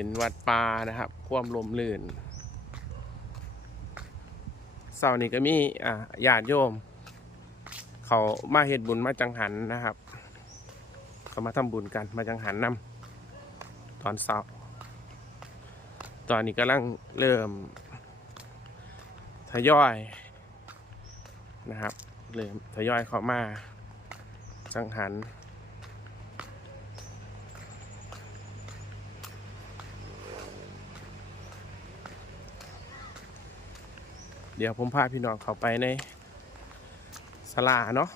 เป็นวัดป่านะครับ ความลมลื่นเสาร์นี้ก็มีอ่าญาติโยม เขามาเฮ็ดบุญมาจังหันนะครับ เขามาทำบุญกันมาจังหันนำตอนเช้าตอนนี้กำลังเริ่มทยอยนะครับ เริ่มทยอยเข้ามาจังหัน เดี๋ยวผมพาพี่น้องเขาไปในสลาเนาะ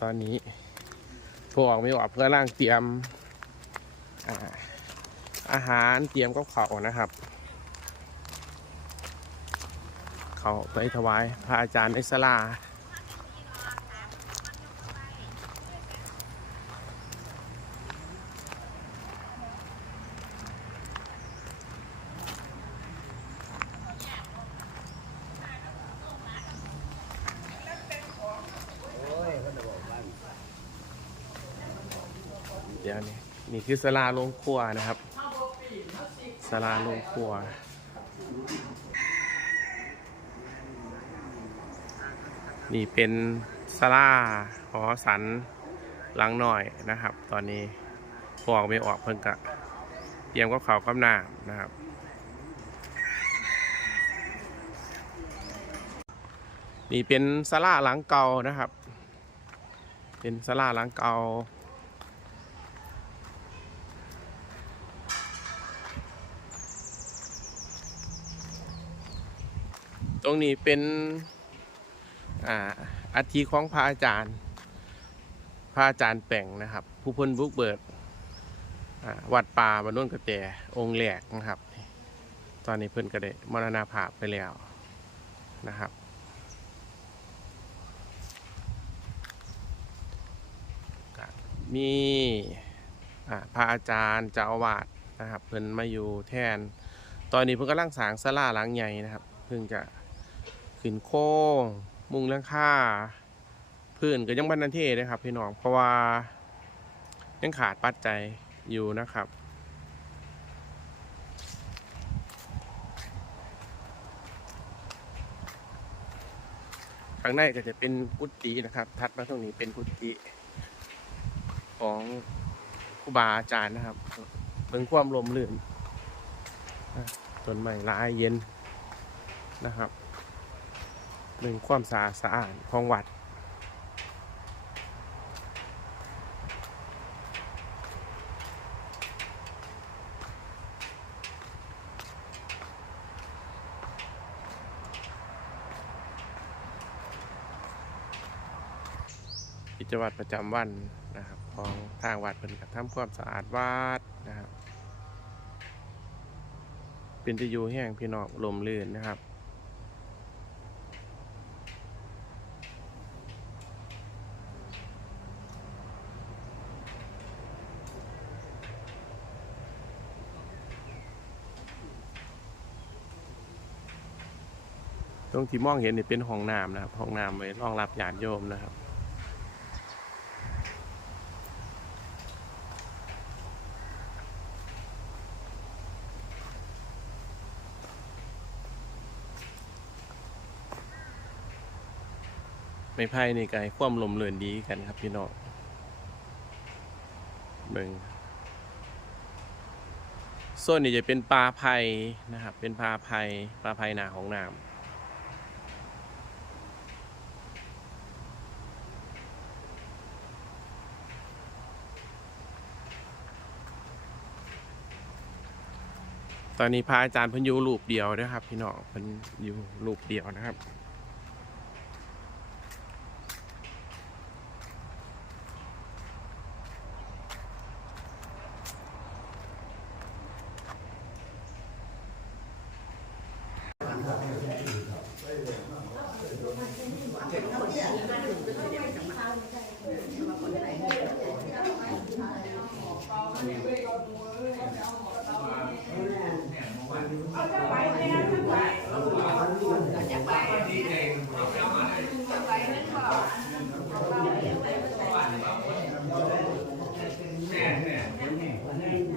ตอนนี้พวกไม่ออกเพื่อร่างเตรียมอาอาหารเตรียมกับเขานะครับ เขาไปถวายพระอาจารย์ในสลา ดี๋ยวนี้นี่คือสลาโรงครัวนะครับสลาโรงครัว นี่เป็นสลาหอสันหลังหน่อยนะครับ ตอนนี้พอออกไม่ออกเพิ่งกะเตรียมกับเขาวกับน้ำนะครับนี่เป็นสลาหลังเก่านะครับ เป็นสลาหลังเก่า ตรงนี้เป็นอาอาทิของพระอาจารย์ พระอาจารย์แป่งนะครับ ผู้พ้นบุกเบิกอ่าวัดป่าบรรนุนกระแตองค์แหลกนะครับ ตอนนี้เพิ่นก็ได้มรณภาพไปแล้วนะครับมีพระอาจารย์เจ้าอาวาสนะครับ เพิ่นมาอยู่แทน ตอนนี้เพิ่นกำลังสร้างศาลาหลังใหญ่นะครับ เพิ่งจะ ขึ้นโค้งมุงหลังคาพื้นก็ยังบันนันเทนะครับ พี่น้องเพราะว่ายังขาดปัจจัยอยู่นะครับข้างในก็จะเป็นกุฏินะครับถัดมาตรงนี้เป็นกุฏิของครูบาอาจารย์นะครับเพิ่งความลมลื่นต้นไม้ลายเย็นนะครับ หนึ่งความสะอาดสะอาดของวัด กิจวัตรประจำวันนะครับของทางวัดเป็นกับทำความสะอาดวัดนะครับ เป็นที่อยู่แห้งพี่น้องลมลื่นนะครับ รงที่มองเห็นนี่เป็นห้องน้ำนะครับ ห้องน้ำไว้รองรับญาติโยมนะครับไม่ไพ่นี่ก็ให้ความลมเลื่อนดีกันครับพี่น้องเบิ่งส่วนนี้จะเป็นปลาไผ่นะครับ เป็นปลาไผ่ปลาไผ่หนาของน้ำ ตอนนี้พาอาจารย์เพิ่นอยู่รูปเดียวนะครับ พี่น้องเพิ่นอยู่รูปเดียวนะครับ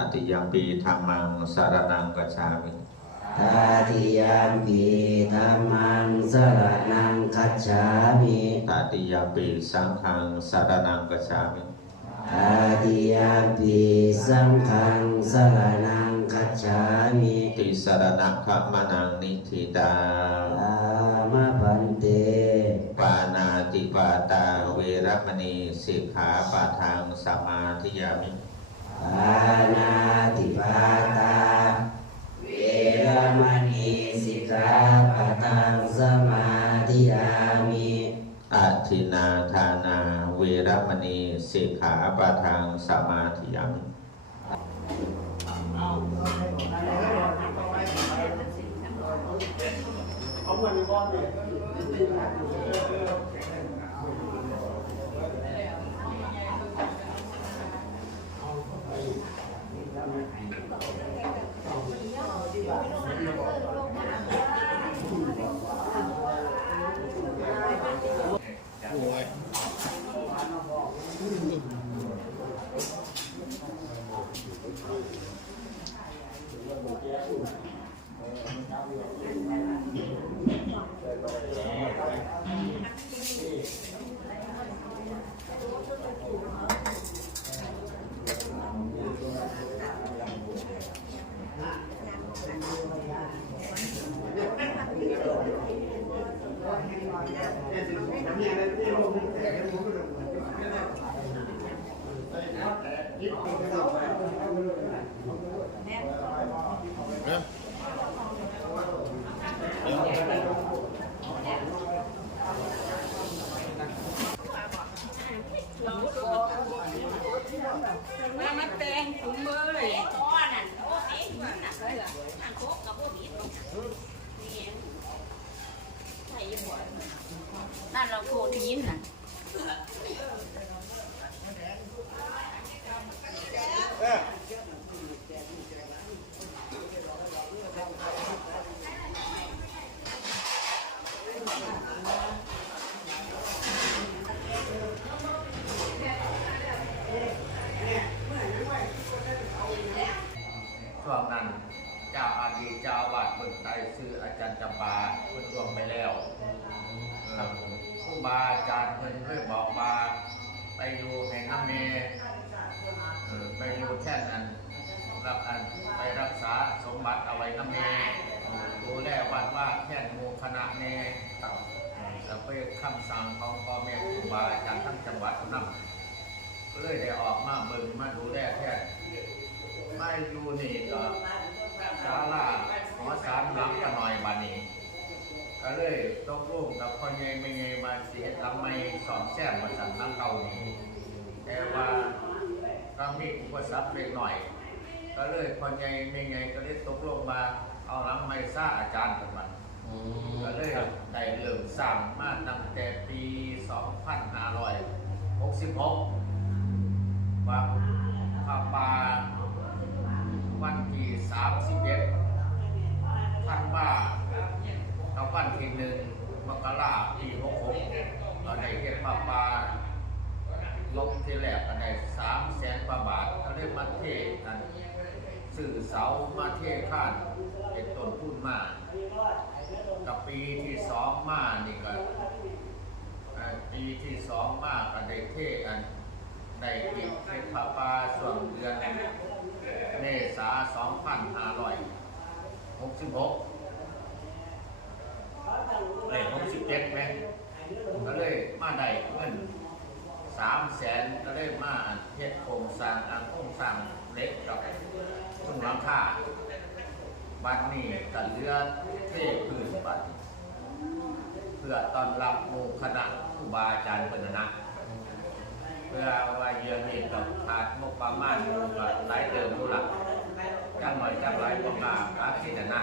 อติยมปีธรรมังสารนังกัจฉามิตาทิยามปีธรรมังสรนังคัจฉามิตติยมปีสังฆังสารนังกัจฉามิตาทิยามปีสังฆังสรนังคัจฉามิติสรณะขมนังนิธิตาตามะพันเตปานาติปาตาเวรมณีสิกขาปะทังสมาธิยามิปานาติปาตาเวรมณีสิกขาปะทังสมาธิยามิอา ทินนาทานาเวรมณีสิกขาปะทังสมาธิยา มิมามาแตงถุงมือเลยอ้อนั่นโอ้ยมันหนักเลยเหรอทางโคกกับพวกนี้นี่ใส่หัวนั่นเราโคตรยินน่ะ เลยได้ออกมาเบิ่งมาดูแลแท่ไม่อยู่นี่ก็ศาลาหอสามหลังกันหน่อยบัดนี้ ก็เลยตกลงกับพ่อใหญ่ไม่ใหญ่มาเสียหลังไม่สอนแซมมาสั่งหลังเก่านี่แต่ว่าก็มีอุปสรรคเล็กหน่อย ก็เลยพ่อใหญ่ไม่ใหญ่ก็เลยตกลงมาเอาหลังไม่ซ่าอาจารย์กันมันก็เลยได้เริ่มสร้างมาตั้งแต่ปี 2566 ว่าข้าปาวันที่สามสิบเอ็ดท่านว่าเราวันที่หนึ่งมกราปีหกหกเราได้เก็บปาปลาลงที่แรกก็ได้สามแสนกว่าบาทก็เลยมาเทนั่นสื่อเสามาเทข้านเป็นต้นทุนมากับปีที่สองมานี่ก็ปีที่สองมาก็ได้เทอัน ได้อีกเป็นปลาปาส่วนเดือนเมษา2566เลย67ไหมก็เลยมาได้เงิน3แสนก็เลยมาเฮ็ดโครงสร้างอันโครงสร้างเล็กกับคุณหลังคาบัดนี้ก็เลือเทพื้นบัดเพื่อตอนรับหมู่คณะครูบาอาจารย์เพิ่นนะ เพื่อว่าเยือนนี่กับขาดงบประมาณหลายเดิมดูหลักจังหน่อยจังหลายประมาณกาสินะนะ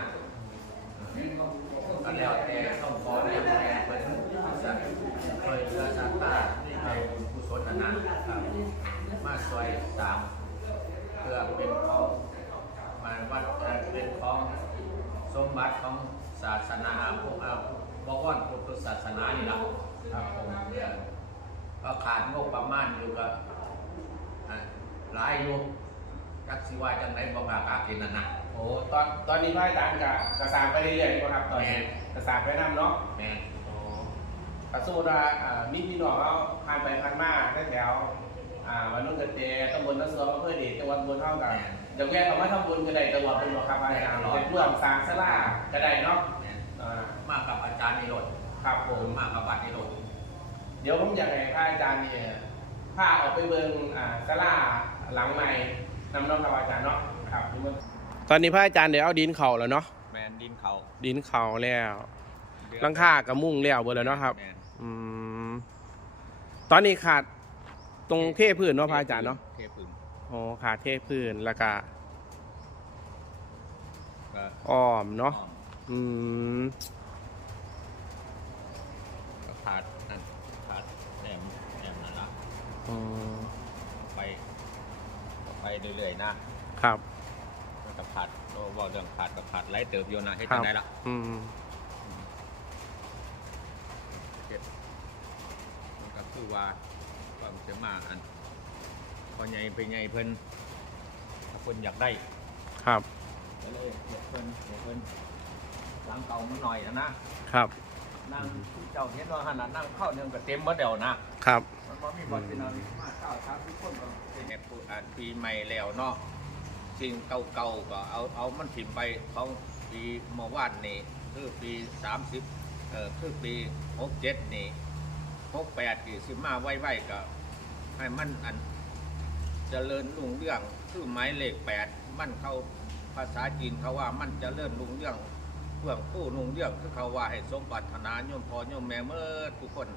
ก็แล้วแต่ต้องขอเรียกแทนเป็นสัตว์เคยเรือสัตว์ตาที่ใจบุญกุศลนะนะครับมาช่วยสามเพื่อเป็นของมาวัดเป็นของสมบัติของศาสนาพวกเอาบวรพุทธศาสนานี่แหละครับผม ก็ขาดงบประมาณอยู่ก็อะหลายอยู่จักสิว่าจังไดบ่กล้ากล้ากินนั่นนะโอ้ตอนตอนนี้พระอาจารย์กับกระสานไปเรื่อยๆนะครับตอนนี้กระสานไปนำเนาะแม่นกระสู้ว่าอ่ามีพี่น้องเขาผ่านไปผ่านมาแถวๆอ่าวันนู้นเกิดเตตำบลนัสวงอำเภอเดชจังหวัดบุรีรัมย์กันเดี๋ยวแกเขามาทำบุญก็ได้ตลอดเป็นหรอครับอาจารย์เป็นร่วมสร้างสลาก็ได้เนาะแม่นอ่ามากับอาจารย์นิโรธครับผผมมมากับวัดนิโรธ เดี๋ยวผมอยากให้พระอาจารย์เนี่ยพาออกไปเบิ่งอ่าสลาหลังใหม่นำน้องครับอาจารย์เนาะครับตอนนี้พระอาจารย์เดี๋ยวเอาดินเข่าแล้วเนาะแม่นดินเขาดินเข่าแล้วหลังคากับมุ้งแล้วเบิดแล้วเนาะครับ แม่นอืมตอนนี้ขาดตรงเทพื้นเนาะพระอาจารย์เนาะเทพื้นโอ้ขาดเทพื้นแล้วก็ก็อ้อมเนาะ อืม เรื่อยๆนะครับมันก็ขาดเราบอกเรื่องขาดก็ขาดไล่เติบโยนะให้ครัจับงได้ละอืมเจ็บมันก็คือว่าความเสียมาอันพอใหญ่ไปใหญ่เพิ่นถ้าเพิ่นอยากได้ ครับก็เลยเดี๋ยวเพิ่นเดี๋ยวเพิ่นหลังเก่ามันหน่อยนะนะครับ นั่งเจ้าเห็นว่าขนาดนั่งเข้าเนื่องก็เต็มหมดเดียวนะครับ มันบ่มีบอลเป็นเอานี่มาเก้าสามทุกคนก็เป็นแอปอ่านปีใหม่แล้วเนาะสิ่งเก่าๆก็เอาเอามันถิ่มไปเขาปีเมื่อวานนี่คือปีสามสิบเอ่อคือปีหกเจ็ดนี่หกแปดกี่สิมาไว้ๆก็ ให้มันอันเจริญรุ่งเรื่องคือหมายเลขแปดมันเข้าภาษาจีนเขาว่ามันเจริญรุ่งเรื่อง เพื่องผู้นุ่งเยื่องคือเขาว่าให้สมปรารถนาโยมพ่อโยมแม่เมื่อทุกคน